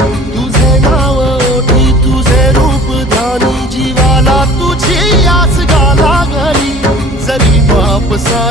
तुझे नाव ओठी तुझे रूप ध्यानी जीवाला तुझी आस गा लागली जरी बाप सा